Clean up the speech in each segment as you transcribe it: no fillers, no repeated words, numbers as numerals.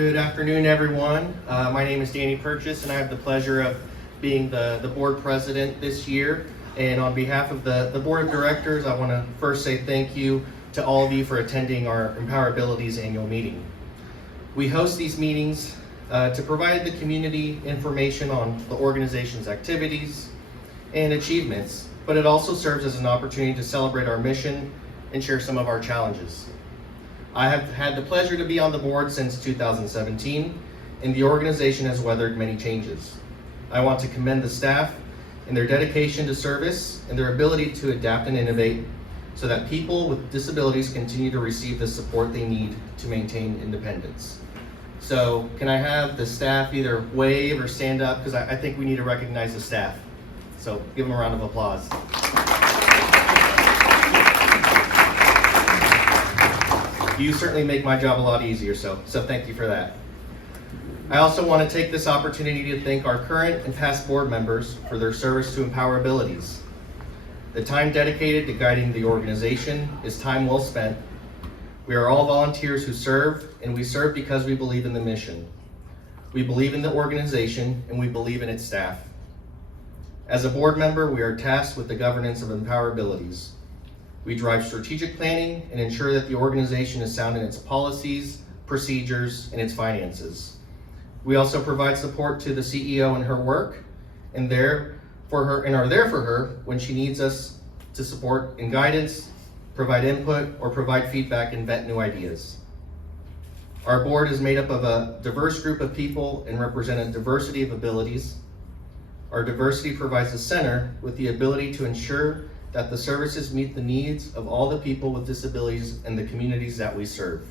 Good afternoon, everyone. My name is Danny Purchase, and I have the pleasure of being the board president this year. And on behalf of the board of directors, I want to first say thank you to all of you for attending our EmpowerAbilities annual meeting. We host these meetings to provide the community information on the organization's activities and achievements, but it also serves as an opportunity to celebrate our mission and share some of our challenges. I have had the pleasure to be on the board since 2017, and the organization has weathered many changes. I want to commend the staff and their dedication to service and their ability to adapt and innovate so that people with disabilities continue to receive the support they need to maintain independence. So can I have the staff either wave or stand up, because I think we need to recognize the staff. So give them a round of applause. You certainly make my job a lot easier, so thank you for that. I also want to take this opportunity to thank our current and past board members for their service to EmpowerAbilities. The time dedicated to guiding the organization is time well spent. We are all volunteers who serve, and we serve because we believe in the mission. We believe in the organization, and we believe in its staff. As a board member, we are tasked with the governance of EmpowerAbilities. We drive strategic planning and ensure that the organization is sound in its policies, procedures, and its finances. We also provide support to the CEO in her work and are there for her when she needs us to support in guidance, provide input, or provide feedback and vet new ideas. Our board is made up of a diverse group of people and represent a diversity of abilities. Our diversity provides the center with the ability to ensure that the services meet the needs of all the people with disabilities and the communities that we serve.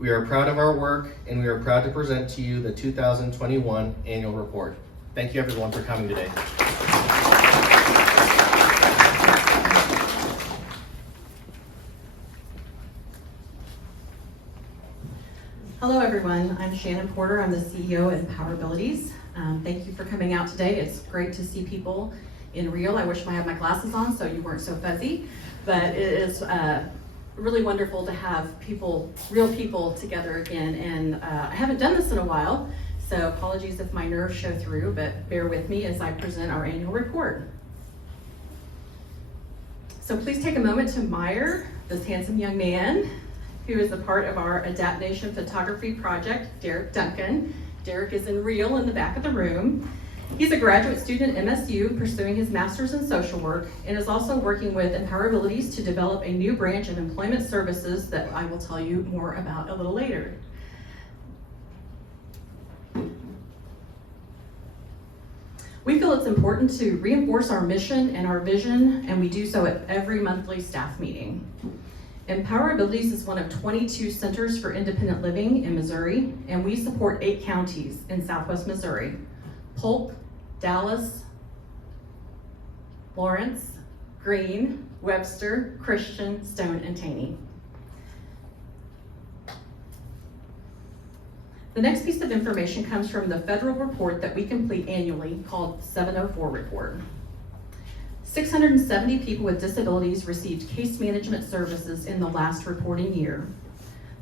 We are proud of our work, and we are proud to present to you the 2021 annual report. Thank you everyone for coming today. Hello everyone, I'm Shannon Porter. I'm the CEO at EmpowerAbilities. Thank you for coming out today. It's great to see people in real. I wish I had my glasses on so you weren't so fuzzy, but it is really wonderful to have real people together again, and I haven't done this in a while, so apologies if my nerves show through, but bear with me as I present our annual report. So please take a moment to admire this handsome young man who is a part of our Adapt Nation photography project, Derek Duncan. Derek is in real in the back of the room. He's a graduate student at MSU pursuing his master's in social work and is also working with EmpowerAbilities to develop a new branch of employment services that I will tell you more about a little later. We feel it's important to reinforce our mission and our vision, and we do so at every monthly staff meeting. EmpowerAbilities is one of 22 centers for independent living in Missouri, and we support 8 counties in Southwest Missouri: Polk, Dallas, Lawrence, Greene, Webster, Christian, Stone, and Taney. The next piece of information comes from the federal report that we complete annually called 704 Report. 670 people with disabilities received case management services in the last reporting year.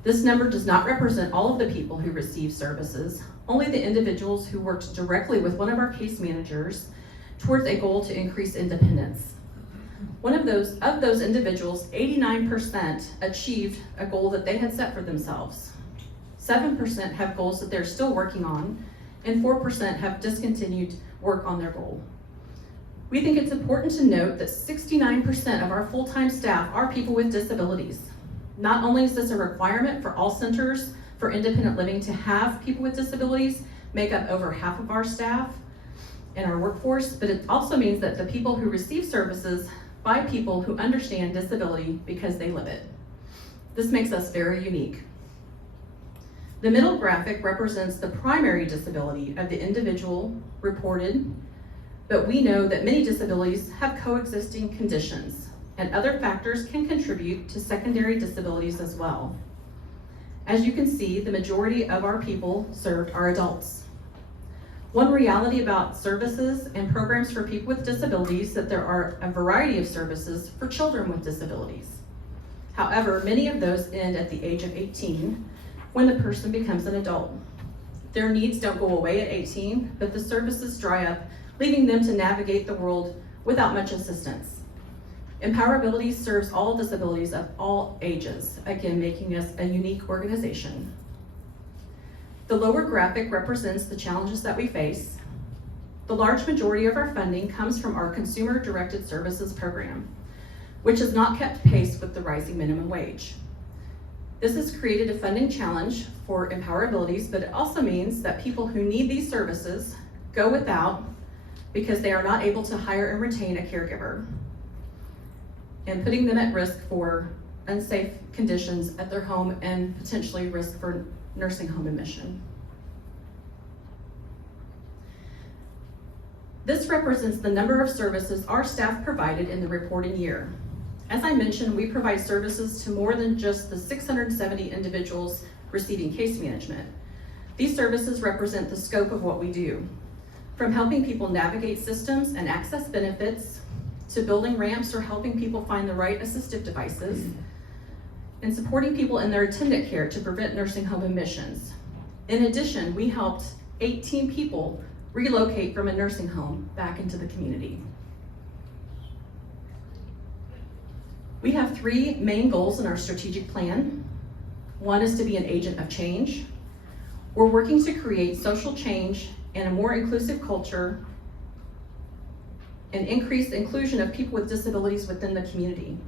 This number does not represent all of the people who received services, only the individuals who worked directly with one of our case managers towards a goal to increase independence. Of those individuals, 89% achieved a goal that they had set for themselves. 7% have goals that they're still working on, and 4% have discontinued work on their goal. We think it's important to note that 69% of our full-time staff are people with disabilities. Not only is this a requirement for all centers for independent living to have people with disabilities make up over half of our staff and our workforce, but it also means that the people who receive services by people who understand disability because they live it. This makes us very unique. The middle graphic represents the primary disability of the individual reported, but we know that many disabilities have coexisting conditions, and other factors can contribute to secondary disabilities as well. As you can see, the majority of our people served are adults. One reality about services and programs for people with disabilities is that there are a variety of services for children with disabilities. However, many of those end at the age of 18, when the person becomes an adult. Their needs don't go away at 18, but the services dry up, leaving them to navigate the world without much assistance. Empowerabilities serves all disabilities of all ages, again making us a unique organization. The lower graphic represents the challenges that we face. The large majority of our funding comes from our Consumer-Directed Services program, which has not kept pace with the rising minimum wage. This has created a funding challenge for Empowerabilities, but it also means that people who need these services go without because they are not able to hire and retain a caregiver, and putting them at risk for unsafe conditions at their home and potentially risk for nursing home admission. This represents the number of services our staff provided in the reporting year. As I mentioned, we provide services to more than just the 670 individuals receiving case management. These services represent the scope of what we do, from helping people navigate systems and access benefits, to building ramps or helping people find the right assistive devices, and supporting people in their attendant care to prevent nursing home admissions. In addition, we helped 18 people relocate from a nursing home back into the community. We have 3 main goals in our strategic plan. One is to be an agent of change. We're working to create social change and a more inclusive culture and increase inclusion of people with disabilities within the community.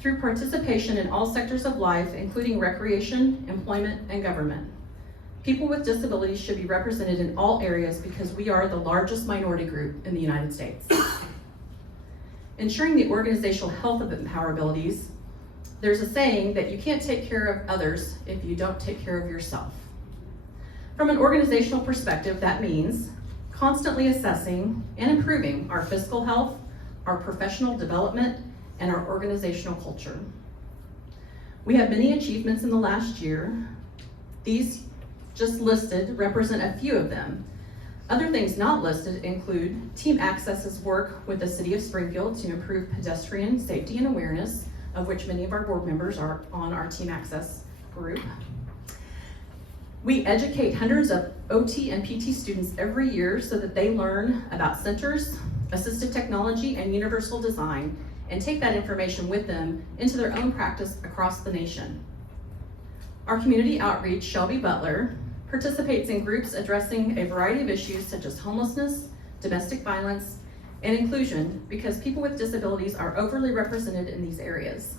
Through participation in all sectors of life, including recreation, employment, and government. People with disabilities should be represented in all areas because we are the largest minority group in the United States. Ensuring the organizational health of Empowerabilities, there's a saying that you can't take care of others if you don't take care of yourself. From an organizational perspective, that means constantly assessing and improving our physical health, our professional development, and our organizational culture. We have many achievements in the last year. These just listed represent a few of them. Other things not listed include Team Access's work with the City of Springfield to improve pedestrian safety and awareness, of which many of our board members are on our Team Access group. We educate hundreds of OT and PT students every year so that they learn about centers, assistive technology, and universal design, and take that information with them into their own practice across the nation. Our community outreach, Shelby Butler, participates in groups addressing a variety of issues such as homelessness, domestic violence, and inclusion because people with disabilities are overly represented in these areas.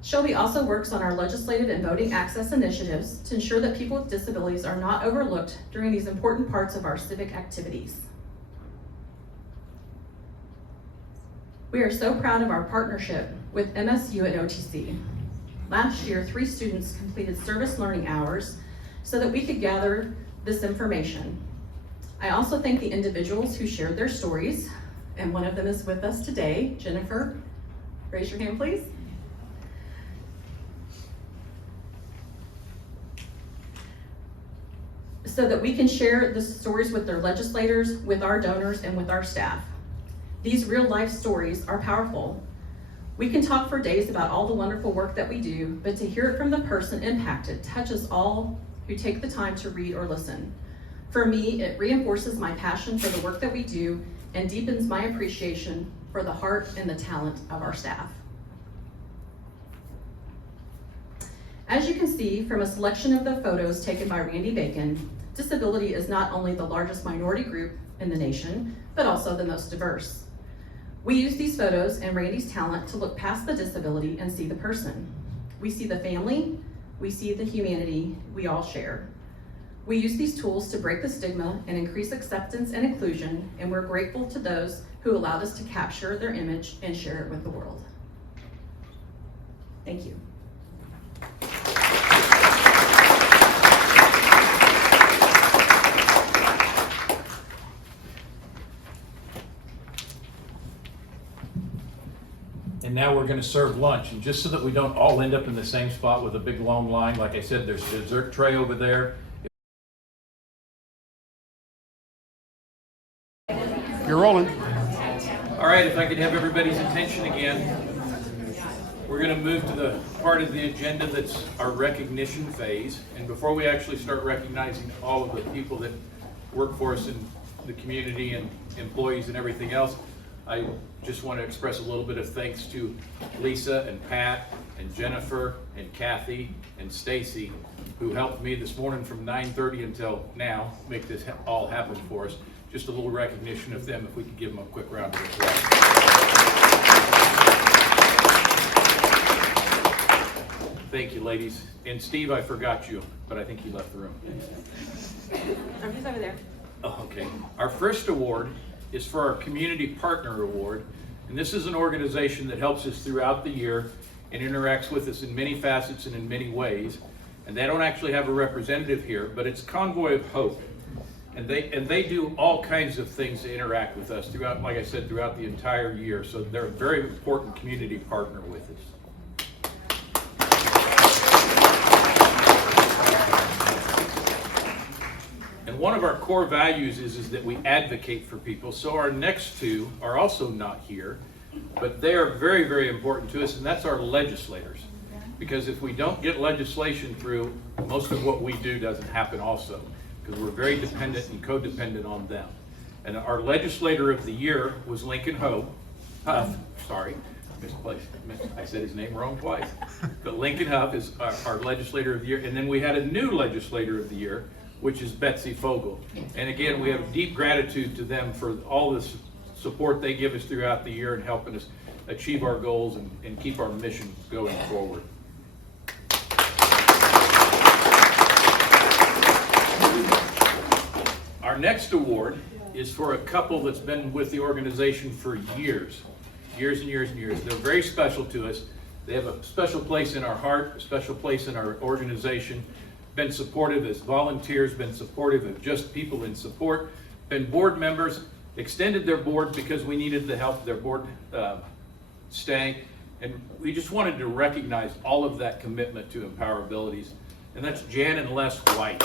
Shelby also works on our legislative and voting access initiatives to ensure that people with disabilities are not overlooked during these important parts of our civic activities. We are so proud of our partnership with MSU and OTC. Last year, 3 students completed service learning hours so that we could gather this information. I also thank the individuals who shared their stories, and one of them is with us today. Jennifer, raise your hand, please. So that we can share the stories with their legislators, with our donors, and with our staff. These real-life stories are powerful. We can talk for days about all the wonderful work that we do, but to hear it from the person impacted touches all who take the time to read or listen. For me, it reinforces my passion for the work that we do and deepens my appreciation for the heart and the talent of our staff. As you can see from a selection of the photos taken by Randy Bacon, disability is not only the largest minority group in the nation, but also the most diverse. We use these photos and Randy's talent to look past the disability and see the person. We see the family, we see the humanity we all share. We use these tools to break the stigma and increase acceptance and inclusion, and we're grateful to those who allowed us to capture their image and share it with the world. Thank you. And now we're going to serve lunch. And just so that we don't all end up in the same spot with a big long line, like I said, there's a dessert tray over there. You're rolling. All right, if I could have everybody's attention again. We're going to move to the part of the agenda that's our recognition phase. And before we actually start recognizing all of the people that work for us in the community and employees and everything else, I just want to express a little bit of thanks to Lisa and Pat and Jennifer and Kathy and Stacy, who helped me this morning from 9:30 until now make this all happen for us. Just a little recognition of them, if we could give them a quick round of applause. Thank you, ladies. And Steve, I forgot you, but I think you left the room. I'm just over there. Oh, okay. Our first award is for our Community Partner Award. And this is an organization that helps us throughout the year and interacts with us in many facets and in many ways. And they don't actually have a representative here, but it's Convoy of Hope. And they do all kinds of things to interact with us throughout, like I said, throughout the entire year. So they're a very important community partner with us. And one of our core values is that we advocate for people. So our next two are also not here, but they are very, very important to us, and that's our legislators. Because if we don't get legislation through, most of what we do doesn't happen also, because we're very dependent and codependent on them. And our legislator of the year was Lincoln Huff, misplaced. I said his name wrong twice. But Lincoln Huff is our legislator of the year. And then we had a new legislator of the year, which is Betsy Fogel. And again, we have deep gratitude to them for all this support they give us throughout the year and helping us achieve our goals and keep our mission going forward. Our next award is for a couple that's been with the organization for years and years and years. They're very special to us. They have a special place in our heart, a special place in our organization. Been supportive as volunteers, been supportive of just people in support, been board members, extended their board because we needed the help of their board staying. And we just wanted to recognize all of that commitment to Empower Abilities. And that's Jan and Les White.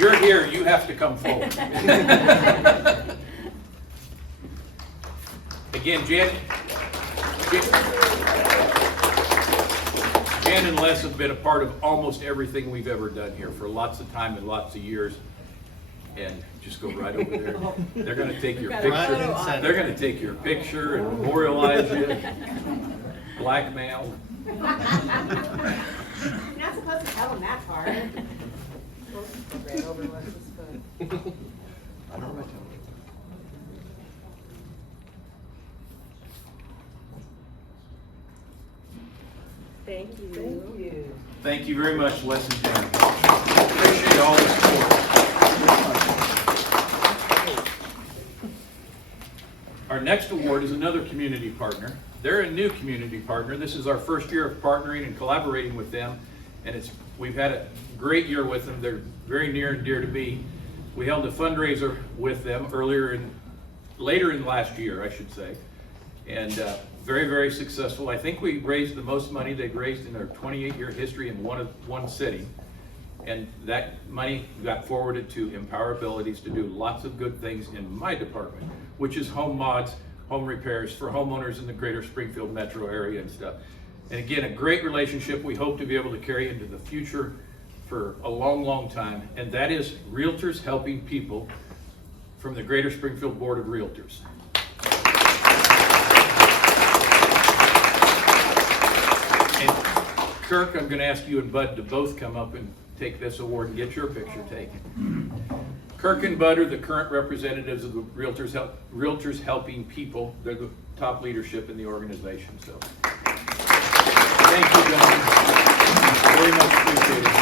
You're here, you have to come forward. Again, Jan and Les have been a part of almost everything we've ever done here for lots of time and lots of years. And just go right over there. They're going to take your picture. They're going to take your picture and memorialize you. Blackmail. You're not supposed to tell them that part. Right over Les's foot. I don't know. Thank you. Thank you. Thank you very much, Les and Jan. Appreciate all the support. Our next award is another community partner. They're a new community partner. This is our first year of partnering and collaborating with them, and we've had a great year with them. They're very near and dear to me. We held a fundraiser with them later in last year, I should say, and very, very successful. I think we raised the most money they've raised in their 28-year history in one city. And that money got forwarded to Empower Abilities to do lots of good things in my department, which is home mods, home repairs for homeowners in the greater Springfield metro area and stuff. And again, a great relationship we hope to be able to carry into the future for a long, long time. And that is Realtors Helping People from the Greater Springfield Board of Realtors. And Kirk, I'm going to ask you and Bud to both come up and take this award and get your picture taken. Kirk and Bud are the current representatives of the Realtors Helping People. They're the top leadership in the organization. So, thank you, gentlemen. Very much appreciated.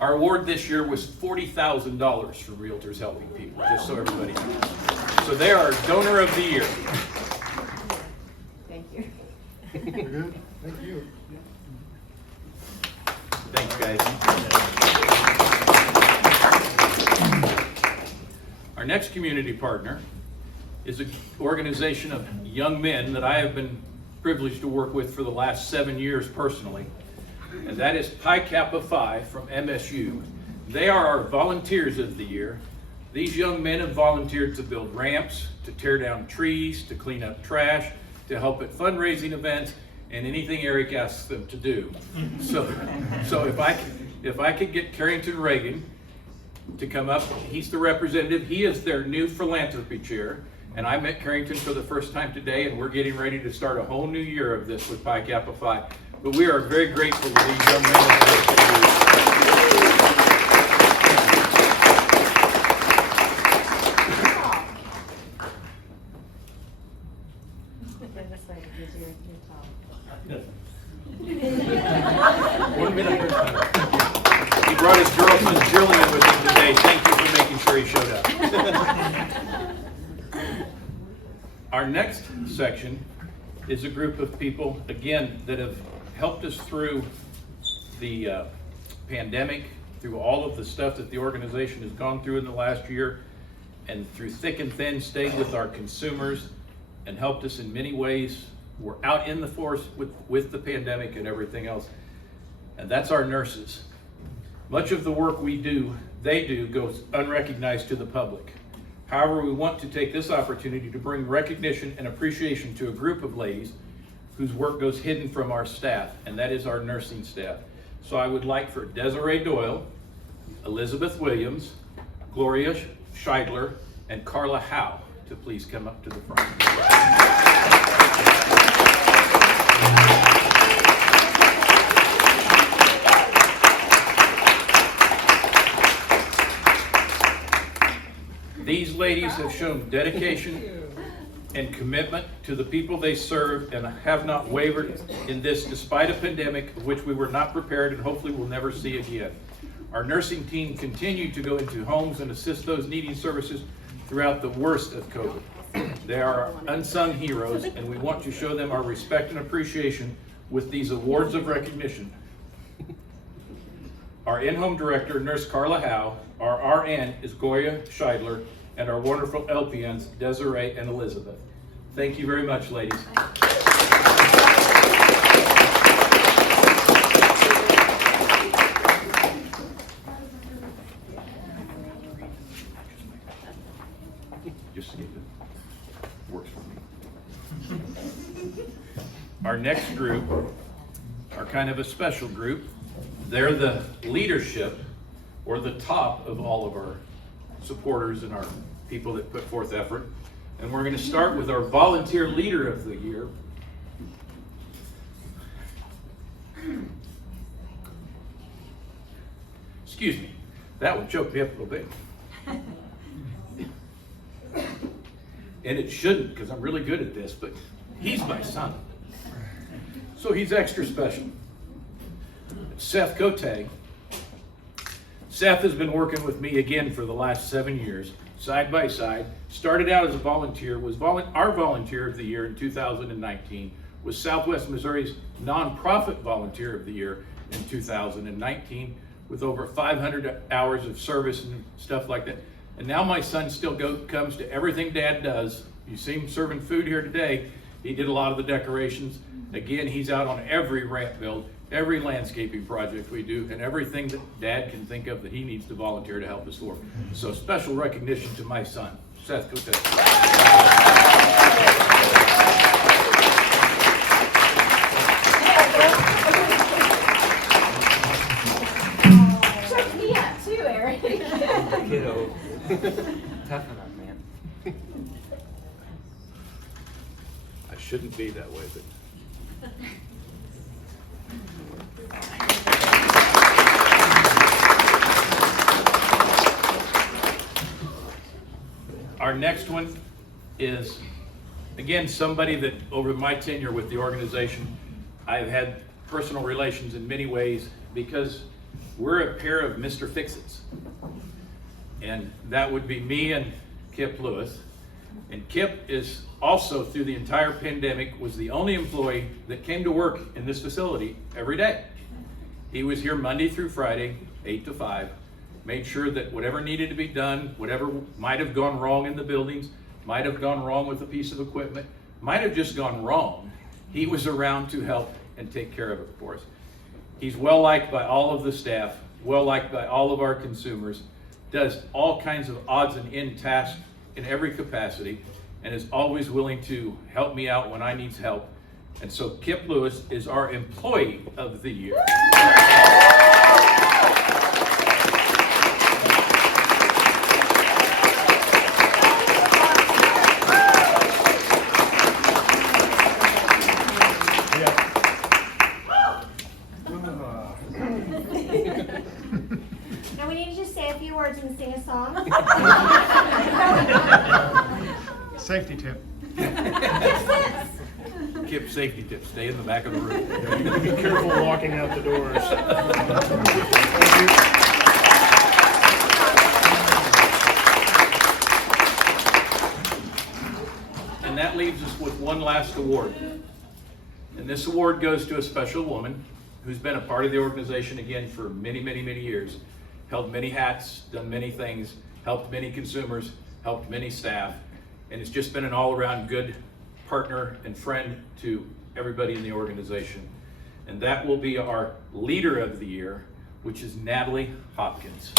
Our award this year was $40,000 for Realtors Helping People, just so everybody knows. So they are donor of the year. Thank you. You're good. Thank you. Thanks, guys. Our next community partner is an organization of young men that I have been privileged to work with for the last 7 years personally, and that is Pi Kappa Phi from MSU. They are our volunteers of the year. These young men have volunteered to build ramps, to tear down trees, to clean up trash, to help at fundraising events, and anything Eric asks them to do. So if I could get Carrington Reagan to come up, he's the representative. He is their new philanthropy chair. And I met Carrington for the first time today, and we're getting ready to start a whole new year of this with Pi Kappa Phi. But we are very grateful to these young men. This way, because you're tall. 1 minute. He brought his girlfriend Jillian with him today. Thank you for making sure he showed up. Our next section is a group of people, again, that have helped us through the pandemic, through all of the stuff that the organization has gone through in the last year, and through thick and thin, stayed with our consumers and helped us in many ways. We're out in the force with the pandemic and everything else. And that's our nurses. Much of the work they do goes unrecognized to the public. However, we want to take this opportunity to bring recognition and appreciation to a group of ladies whose work goes hidden from our staff, and that is our nursing staff. So I would like for Desiree Doyle, Elizabeth Williams, Gloria Scheidler, and Carla Howe to please come up to the front. These ladies have shown dedication and commitment to the people they serve and have not wavered in this despite a pandemic of which we were not prepared and hopefully will never see again. Our nursing team continued to go into homes and assist those needing services throughout the worst of COVID. They are unsung heroes, and we want to show them our respect and appreciation with these awards of recognition. Our in-home director, Nurse Carla Howe, our RN is Gloria Scheidler, and our wonderful LPNs, Desiree and Elizabeth. Thank you very much, ladies. Just see if it works for me. Our next group are kind of a special group. They're the leadership or the top of all of our supporters and our people that put forth effort. And we're going to start with our volunteer leader of the year. Excuse me, that would choke me up a little bit. And it shouldn't, because I'm really good at this, but he's my son. So he's extra special. Seth Cote. Seth has been working with me again for the last 7 years, side by side. Started out as a volunteer, was our volunteer of the year in 2019, was Southwest Missouri's nonprofit volunteer of the year in 2019, with over 500 hours of service and stuff like that. And now my son still comes to everything Dad does. You see him serving food here today. He did a lot of the decorations. Again, he's out on every ramp build, every landscaping project we do, and everything that Dad can think of that he needs to volunteer to help us for. So special recognition to my son, Seth Cote. Check me out too, Eric. Kiddo. Tough enough, man. I shouldn't be that way, but. Our next one is, again, somebody that over my tenure with the organization, I've had personal relations in many ways because we're a pair of Mr. Fix-Its. And that would be me and Kip Lewis. And Kip is also, through the entire pandemic, was the only employee that came to work in this facility every day. He was here Monday through Friday, 8 to 5, made sure that whatever needed to be done, whatever might have gone wrong in the buildings, might have gone wrong with a piece of equipment, might have just gone wrong, he was around to help and take care of it for us. He's well liked by all of the staff, well liked by all of our consumers, does all kinds of odds and end tasks in every capacity, and is always willing to help me out when I need help. And so Kip Lewis is our Employee of the Year. Now we need you to say a few words and sing a song. Safety tip. Kip, safety tips, stay in the back of the room. Be careful walking out the doors. And that leaves us with one last award. And this award goes to a special woman who's been a part of the organization again for many, many, many years, held many hats, done many things, helped many consumers, helped many staff, and it's just been an all-around good partner and friend to everybody in the organization. And that will be our Leader of the Year, which is Natalie Hopkins.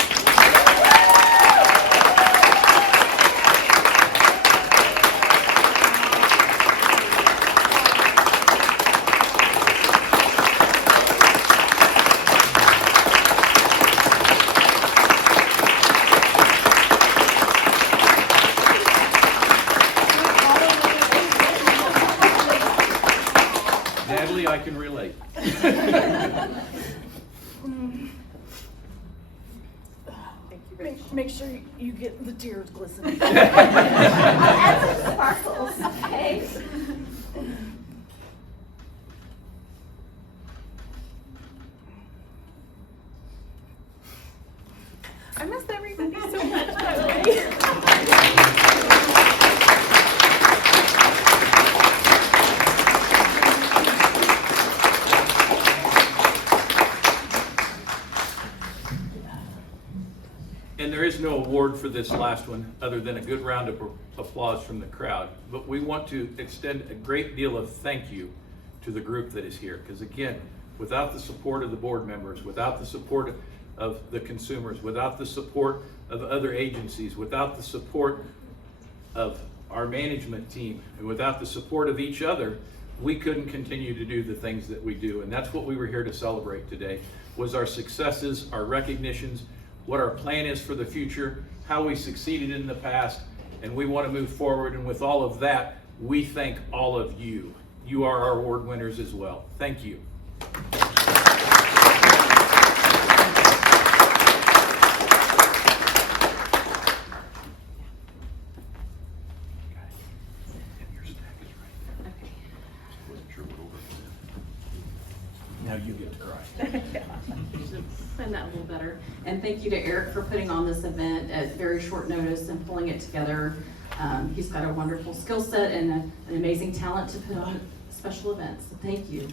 Natalie, I can relate. Make sure you get the tears glistening. Add some sparkles, okay? I miss everybody so much, by the way. And there is no award for this last one other than a good round of applause from the crowd. But we want to extend a great deal of thank you to the group that is here. Because again, without the support of the board members, without the support of the consumers, without the support of other agencies, without the support of our management team, and without the support of each other, we couldn't continue to do the things that we do. And that's what we were here to celebrate today, was our successes, our recognitions, what our plan is for the future, how we succeeded in the past, and we want to move forward. And with all of that, we thank all of you. You are our award winners as well. Thank you. Now you get to cry. Find that a little better. And thank you to Eric for putting on this event at very short notice and pulling it together. He's got a wonderful skill set and an amazing talent to put on special events. So thank you. So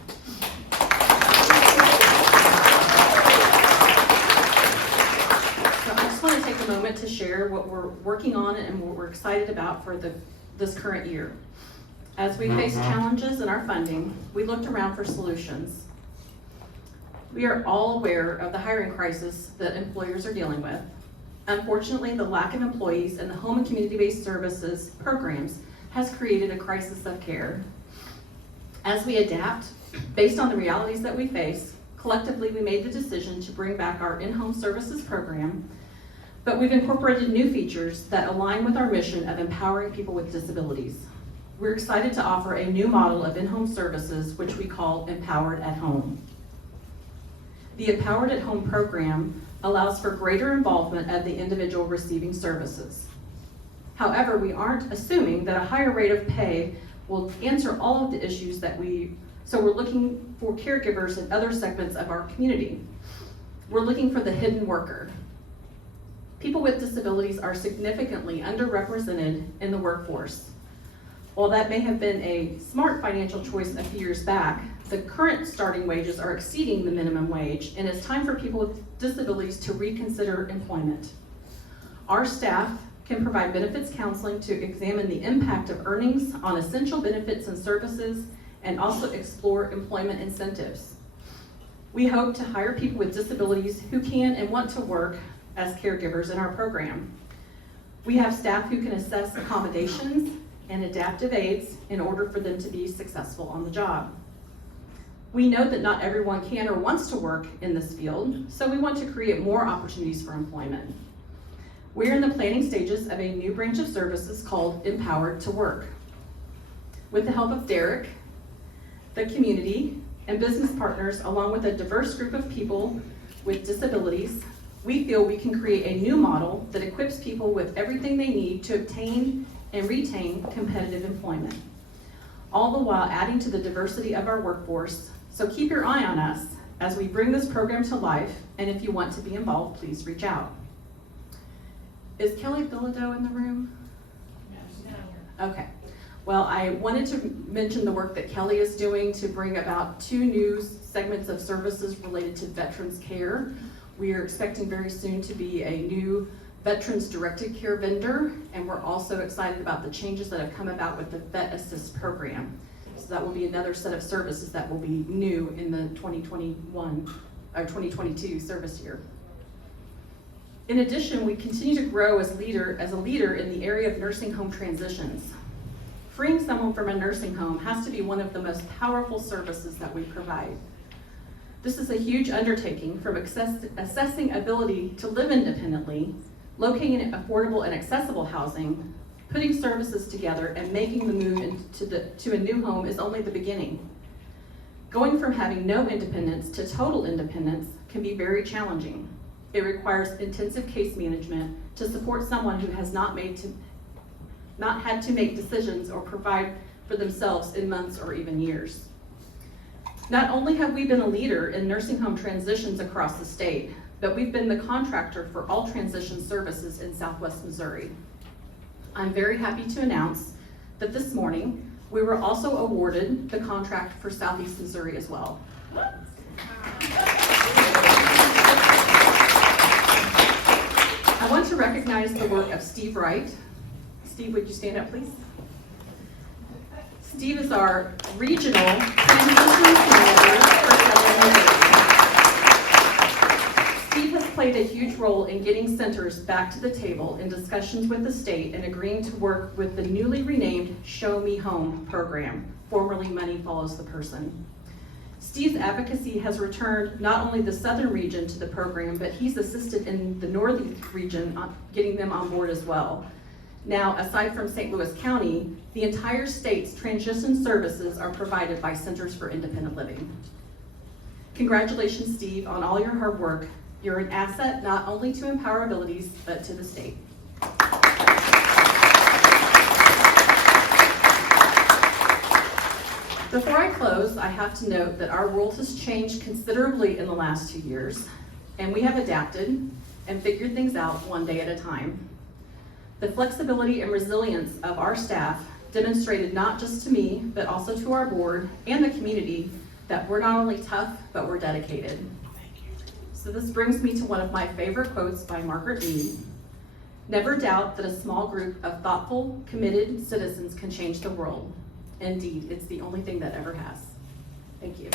I just want to take a moment to share what we're working on and what we're excited about for this current year. As we face challenges in our funding, we looked around for solutions. We are all aware of the hiring crisis that employers are dealing with. Unfortunately, the lack of employees in the home and community-based services programs has created a crisis of care. As we adapt, based on the realities that we face, collectively we made the decision to bring back our in-home services program, but we've incorporated new features that align with our mission of empowering people with disabilities. We're excited to offer a new model of in-home services, which we call Empowered at Home. The Empowered at Home program allows for greater involvement of the individual receiving services. However, we aren't assuming that a higher rate of pay will answer all of the issues so we're looking for caregivers in other segments of our community. We're looking for the hidden worker. People with disabilities are significantly underrepresented in the workforce. While that may have been a smart financial choice a few years back, the current starting wages are exceeding the minimum wage, and it's time for people with disabilities to reconsider employment. Our staff can provide benefits counseling to examine the impact of earnings on essential benefits and services, and also explore employment incentives. We hope to hire people with disabilities who can and want to work as caregivers in our program. We have staff who can assess accommodations and adaptive aids in order for them to be successful on the job. We know that not everyone can or wants to work in this field, so we want to create more opportunities for employment. We're in the planning stages of a new branch of services called Empowered to Work. With the help of Derek, the community, and business partners, along with a diverse group of people with disabilities, we feel we can create a new model that equips people with everything they need to obtain and retain competitive employment, all the while adding to the diversity of our workforce. So keep your eye on us as we bring this program to life, and if you want to be involved, please reach out. Is Kelly Bilodeau in the room? Okay. Well, I wanted to mention the work that Kelly is doing to bring about 2 new segments of services related to veterans care. We are expecting very soon to be a new veterans directed care vendor, and we're also excited about the changes that have come about with the Vet Assist program. So that will be another set of services that will be new in the 2021 or 2022 service year. In addition, we continue to grow as a leader in the area of nursing home transitions. Freeing someone from a nursing home has to be one of the most powerful services that we provide. This is a huge undertaking, from assessing ability to live independently, locating affordable and accessible housing, putting services together, and making the move to a new home is only the beginning. Going from having no independence to total independence can be very challenging. It requires intensive case management to support someone who has not had to make decisions or provide for themselves in months or even years. Not only have we been a leader in nursing home transitions across the state, but we've been the contractor for all transition services in Southwest Missouri. I'm very happy to announce that this morning, we were also awarded the contract for Southeast Missouri as well. I want to recognize the work of Steve Wright. Steve, would you stand up, please? Steve is our regional transition manager for Southern Missouri. Steve has played a huge role in getting centers back to the table in discussions with the state and agreeing to work with the newly renamed Show Me Home program, formerly Money Follows the Person. Steve's advocacy has returned not only the southern region to the program, but he's assisted in the northeast region on getting them on board as well. Now, aside from St. Louis County, the entire state's transition services are provided by Centers for Independent Living. Congratulations, Steve, on all your hard work. You're an asset not only to Empower Abilities, but to the state. Before I close, I have to note that our world has changed considerably in the last 2 years, and we have adapted and figured things out one day at a time. The flexibility and resilience of our staff demonstrated not just to me, but also to our board and the community that we're not only tough, but we're dedicated. So this brings me to one of my favorite quotes by Margaret Mead. Never doubt that a small group of thoughtful, committed citizens can change the world. Indeed, it's the only thing that ever has. Thank you.